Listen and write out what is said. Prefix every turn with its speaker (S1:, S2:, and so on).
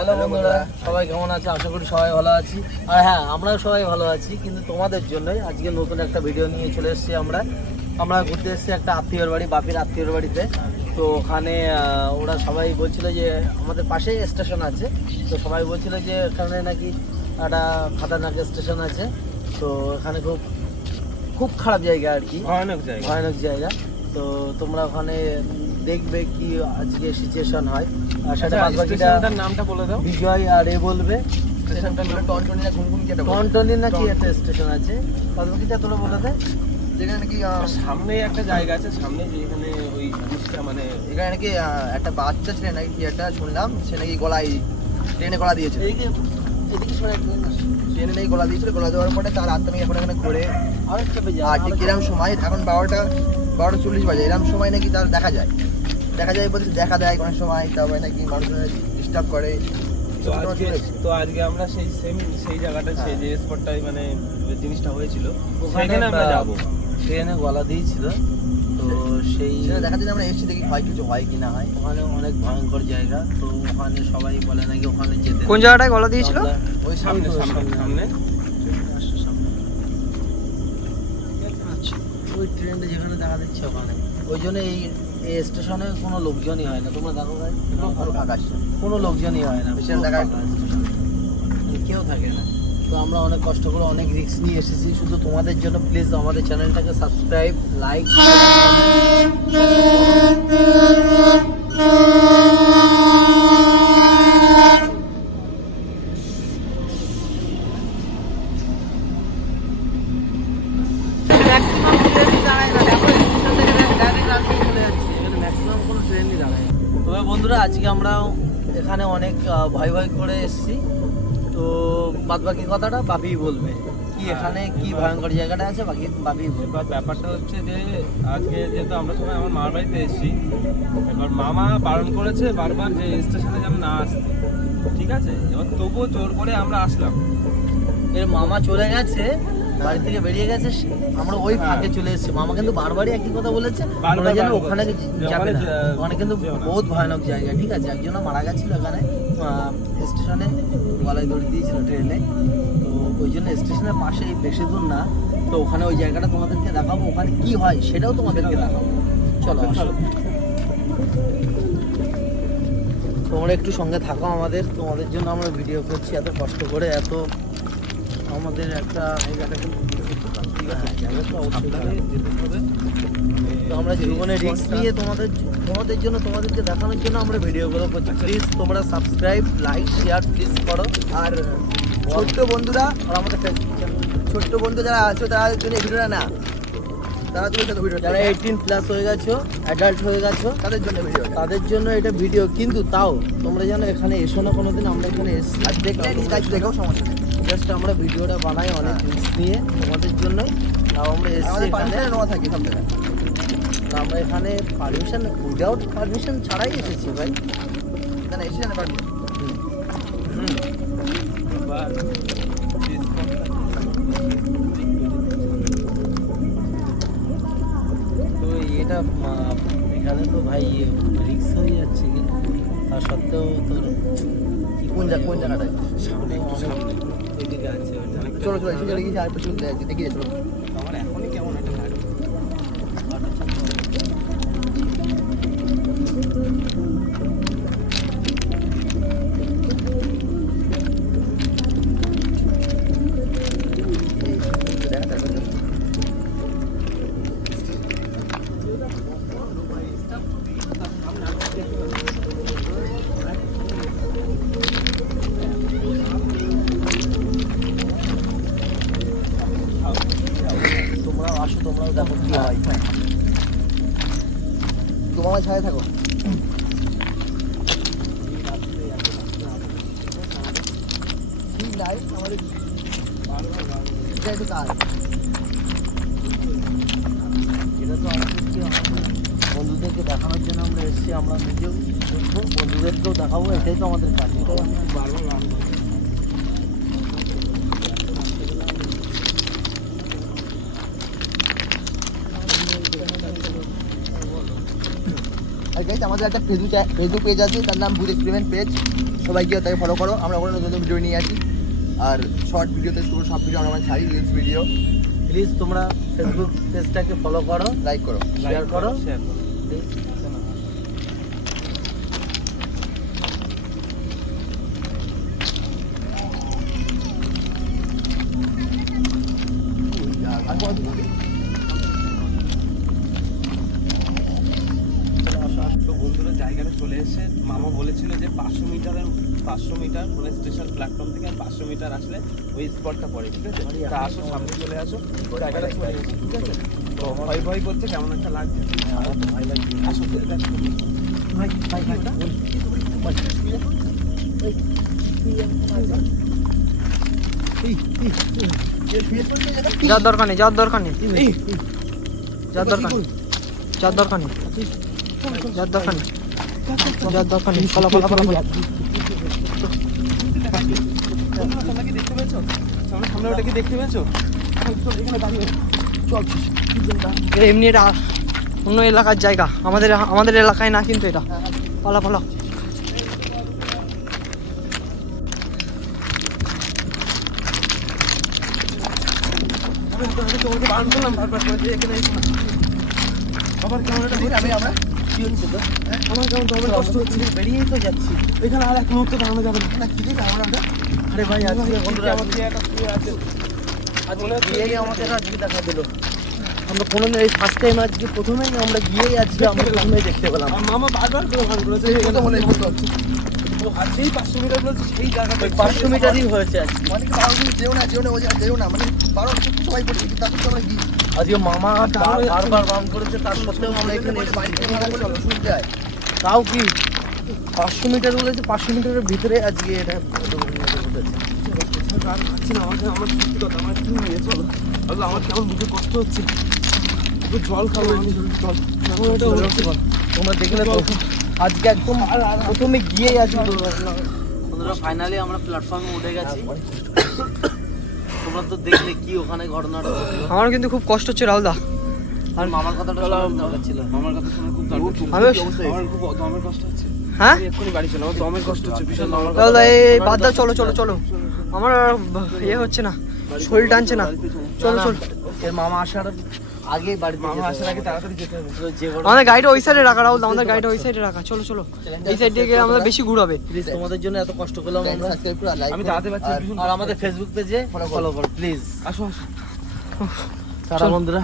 S1: Hello বন্ধুরা সবাই কেমন আছে? আশা করি সবাই ভালো আছি। আর হ্যাঁ আমরাও সবাই ভালো আছি কিন্তু তোমাদের জন্যই আজকে নতুন একটা ভিডিও নিয়ে চলে এসেছি আমরা। আমরা ঘুরতে এসেছি একটা আত্মীয়র বাড়ি বাপির আত্মীয়র বাড়িতে। তো ওখানে ওরা সবাই বলছিল যে আমাদের পাশেই স্টেশন আছে। তো সবাই বলছিল যে এখানে নাকি একটা খাতারনাক স্টেশন আছে। তো এখানে খুব খুব খারাপ জায়গা আর কি।
S2: ভয়ানক জায়গা।
S1: ভয়ানক জায়গা। তো তোমরা ওখানে দেখবে কি আজকে সিচুয়েশন হয়। আর সেটা
S2: আচ্ছা,
S1: বাদবাকিটা
S2: নামটা বলে দাও।
S1: বিজয় আর এ বলবে।
S2: স্টেশনটার নাম।
S3: টনটনি না ঘুমঘুম কি একটা
S1: কি স্টেশন আছে। বাদবাকিটা তোরা বলে দে।
S3: যেখানে নাকি
S2: সামনে একটা জায়গা আছে সামনে যেখানে ওই মানে
S3: এখানে নাকি একটা বাচ্চা ছেলে নাকি কি একটা শুনলাম সে নাকি গলায় ট্রেনে গলা দিয়েছে।
S1: এদিকে এদিকে সরে ট্রেনে
S3: নাকি গলা দিয়েছিল গলা দেওয়ার পরে তার আত্মা নাকি এখন এখানে ঘুরে।
S1: আরেক চেপে যা
S3: আর সময় এখন বারোটা বারোটা চল্লিশ বাজে এরকম সময় নাকি তার দেখা যায়। দেখা যায় বলতে দেখা দেয় অনেক সময় তারপরে নাকি মানুষজন ডিস্টার্ব করে।
S2: তো আজকে তো আজকে আমরা সেই সেম সেই জায়গাটা সেই যে স্পটটাই মানে জিনিসটা হয়েছিল সেখানে আমরা যাব।
S1: ট্রেনে গলা দিয়েছিল তো সেই
S3: দেখা যায় আমরা এসেছি দেখি হয় কিছু হয় কি না হয়।
S1: ওখানে অনেক ভয়ঙ্কর জায়গা তো ওখানে সবাই বলে নাকি ওখানে যেতে
S4: কোন জায়গাটায় গলা দিয়েছিল?
S3: ওই
S2: সামনে সামনে
S1: সামনে।
S2: সামনে।
S1: ওই ট্রেনটা যেখানে দেখা দিচ্ছে ওখানে। ওই জন্য এই এই স্টেশনে কোনো লোকজনই হয় না। তোমরা দেখো ভাই
S3: পুরো ফাঁকা
S1: কোনো লোকজনই হয় না।
S3: স্টেশন
S1: পুরো
S3: দেখা-
S1: কেউ থাকে না। তো আমরা অনেক কষ্ট করে অনেক রিস্ক নিয়ে এসেছি। শুধু তোমাদের জন্য প্লিজ আমাদের চ্যানেলটাকে সাবস্ক্রাইব লাইক বন্ধুরা আজকে আমরা এখানে অনেক ভয় ভয় করে এসেছি। তো বাদ বাকি কথাটা বাপি বলবে। কি এখানে কি ভয়ঙ্কর জায়গাটা আছে বাকি বাপি বলবে।
S2: এবার ব্যাপারটা হচ্ছে যে আজকে যেহেতু আমরা সবাই আমার মার বাড়িতে এসেছি এবার মামা বারণ করেছে বারবার যে স্টেশনে যেন না আসতে। ঠিক আছে? এবার তবুও জোর করে আমরা আসলাম।
S1: এর মামা চলে গেছে বাড়ি থেকে বেরিয়ে গেছে আমরা ওই
S2: হ্যাঁ।
S1: ফাঁকে চলে এসেছি। মামা কিন্তু বারবারই একই কথা বলেছে ওরা যেন ওখানে যাবে না।
S2: ওখানে
S1: কিন্তু বহুত ভয়ানক জায়গা ঠিক আছে? একজন মারা গেছিল আহ, স্টেশনে গলায় দড়ি দিয়েছিল ট্রেনে। তো ওই জন্য স্টেশনের পাশে বেশি দূর না। তো ওখানে ওই জায়গাটা তোমাদেরকে দেখাবো ওখানে কি হয় সেটাও তোমাদেরকে দেখাবো। চলো
S2: চলো।
S1: তোমরা একটু সঙ্গে থাকো আমাদের তোমাদের জন্য আমরা ভিডিও করছি এত কষ্ট করে এত আমাদের একটা তো আমরা জীবনে রিস্ক নিয়ে তোমাদের তোমাদের জন্য তোমাদেরকে দেখানোর জন্য আমরা ভিডিওগুলো করছি। প্লিজ তোমরা সাবস্ক্রাইব লাইক শেয়ার প্লিজ করো।
S3: আর ছোট্ট বন্ধুরা
S1: আর আমাদের
S3: ছোট্ট বন্ধু যারা আছে তারা জন্য ভিডিওটা না তারা তুমি সাথে ভিডিও
S1: যারা এইটিন প্লাস হয়ে গেছো অ্যাডাল্ট হয়ে গেছো
S3: তাদের জন্য ভিডিও
S1: তাদের জন্য এটা ভিডিও কিন্তু তাও তোমরা যেন এখানে এসো না কোনোদিন আমরা এখানে
S3: আর দেখলে দায়িত্ব সমস্যা নেই।
S1: জাস্ট আমরা ভিডিওটা বানাই অনেক রিস্ক নিয়ে তোমাদের জন্য তাও আমরা এসছি এখানে।
S3: নেওয়া থাকে সব জায়গায়
S1: আমরা এখানে পারমিশন উইদাউট পারমিশন ছাড়াই এসেছি ভাই।
S3: না না এসে জানে পারমিশন
S1: তো এটা এখানে তো ভাই রিক্স হয়ে যাচ্ছে। তার সত্ত্বেও তোর
S3: কোন জায়গা কোন? জায়গাটায়
S1: সামনে। অনেক ওইদিকে আছে
S3: চলো চলো এসে চলে গেছি আর একটু চলে যাচ্ছি। দেখি চলো।
S2: আমার এখনই কেমন একটা লাগে
S1: কি হয়
S3: ছায়া থাকো। নাই আমাদের এটা
S1: এটা তো বন্ধুদেরকে দেখানোর জন্য আমরা এসেছি, আমরা নিজেও বন্ধুদেরকেও দেখাবো, এটাই তো আমাদের কাজ।
S2: বারবার বারণ
S3: গাইস আমাদের একটা ফেসবুক ফেসবুক পেজ আছে তার নাম ভূত এক্সপেরিমেন্ট পেজ সবাই গিয়ে তাকে ফলো করো। আমরা ওখানে নতুন নতুন ভিডিও নিয়ে আসি। আর শর্ট ভিডিওতে শুরু সব ভিডিও আমরা ছাড়ি রিলস ভিডিও
S1: প্লিজ তোমরা ফেসবুক পেজটাকে ফলো করো।
S3: লাইক করো।
S1: শেয়ার করো
S2: শেয়ার করো। চলে এসে মামা বলেছিল যে পাঁচশো মিটারের পাঁচশো মিটার মানে স্টেশন প্ল্যাটফর্ম থেকে আর পাঁচশো মিটার আসলে ওই স্পটটা পড়ে ঠিক আছে? তা আসো সামনে চলে আসো। জায়গাটা চলে এসে ঠিক আছে? তো ভয় ভয় করছে কেমন একটা লাগছে। আসো চলে আসো।
S4: যার দরকার নেই যার দরকার নেই। যার দরকার নেই যার দরকার নেই। যার দরকার নেই। যার দরকার নেই
S2: কি দেখতে পেয়েছ সামনে ওটা কি দেখতে পেয়েছ
S4: এটা এমনি এটা অন্য এলাকার জায়গা আমাদের আমাদের এলাকায় না কিন্তু এটা পালা পালা।
S2: আবার কেমন একটা হচ্ছে
S3: আমি আমরা
S1: কি হচ্ছে তো?
S2: আমার কেমন দমের কষ্ট হচ্ছে
S1: বেরিয়েই তো যাচ্ছি
S2: এখানে আর এক মুহূর্ত দাঁড়ানো যাবে না
S3: কি আমরা আমরা
S1: আরে ভাই আজকে বন্ধুরা
S2: আমার চেয়ারটা শুয়ে আছে
S1: আজ মনে হচ্ছে আমাদের আজকে দেখা দিল আমরা কোনো এই ফার্স্ট টাইম আজকে প্রথমেই আমরা গিয়েই আজকে আমরা প্রথমেই দেখতে পেলাম
S2: মামা বারবার করে ভান করেছে
S3: হচ্ছে
S2: ও আর যেই পাঁচশো মিটার বলেছে সেই জায়গাটা
S1: পাঁচশো মিটারই হয়েছে আজকে
S3: অনেকে বারো দিন যেও না যেও না আর যেও না মানে বারো সবাই বলছে কিন্তু তারপর আমরা গিয়ে
S1: আজকে মামা বার- বারবার বারণ করেছে তার সত্ত্বেও আমরা এখানে
S3: যায়
S1: তাও কি? পাঁচশো মিটার বলেছে পাঁচশো মিটারের ভিতরে আজকে এটা
S2: আর পাচ্ছি না আমাকে আমার সত্যি কথা আমার কি নিয়ে চলো আসলে আমার কেমন বুঝে কষ্ট হচ্ছে একটু জল খাব আমি জল
S1: তোমরা দেখলে তো আজকে একদম প্রথমে গিয়েই বন্ধুরা ফাইনালি আমরা প্ল্যাটফর্মে উঠে গেছি। তোমরা তো দেখলে কি ওখানে ঘটনাটা ঘটলো।
S4: আমার কিন্তু খুব কষ্ট হচ্ছে রাহুলদা
S1: আর মামার কথাটা দরকার ছিল।
S2: মামার কথা শুনে খুব দরকার ছিল।
S4: আমি
S2: আমার খুব দমের কষ্ট হচ্ছে।
S4: হ্যাঁ?
S2: এক্ষুনি বাড়ি চলো আমার দমের কষ্ট হচ্ছে ভীষণ দমের কষ্ট।
S4: রাহুলদা এই বাদ দাও চলো চলো চলো। আমার আর ইয়ে হচ্ছে না শরীর টানছে না। চলো চলো।
S1: মামা আসার আগে বাড়িতে
S2: মামা আসার আগে তাড়াতাড়ি যেতে হবে।
S4: আমাদের গাড়িটা ওই সাইডে রাখা রাহুল আমাদের গাড়িটা ওই সাইডে রাখা। চলো চলো। এই সাইড দিয়ে গেলে আমাদের বেশি ঘুরাবে।
S1: প্লিজ তোমাদের জন্য এত কষ্ট করলাম আমরা।
S3: সাবস্ক্রাইব করে লাইক
S2: আমি দাঁড়াতে পারছি
S1: আর আমাদের ফেসবুক পেজে ফলো করো। প্লিজ
S2: আসো আসো।
S1: তারা বন্ধুরা।